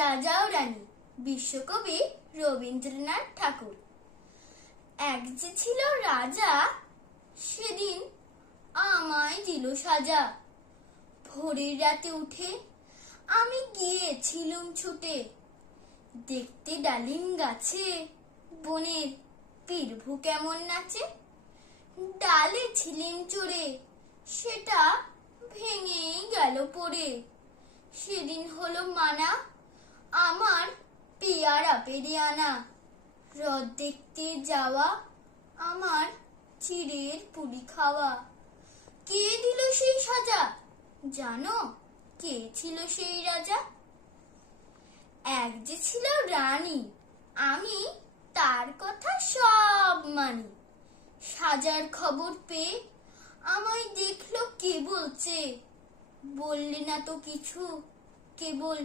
রাজা ও রানী, বিশ্বকবি রবীন্দ্রনাথ ঠাকুর। এক যে ছিল রাজা, সেদিন আমায় দিল সাজা। ভোরের রাতে উঠে আমি গিয়েছিলুম ছুটে, দেখতে ডালিম গাছে বনের পিরভু কেমন নাচে। ডালে ছিলিম চড়ে, সেটা ভেঙেই গেল পড়ে। সেদিন হলো মানা, আমার পেয়ারা পেরে আনা। হ্রদ দেখতে যাওয়া, আমার চিড়ের পুরি খাওয়া। কে দিল সেই সাজা? জানো কে ছিল সেই রাজা? এক যে ছিল রানী, আমি তার কথা সব মানি। সাজার খবর পেয়ে আমায় দেখলো কেবল চেয়ে, বললে না তো কিছু, কেবল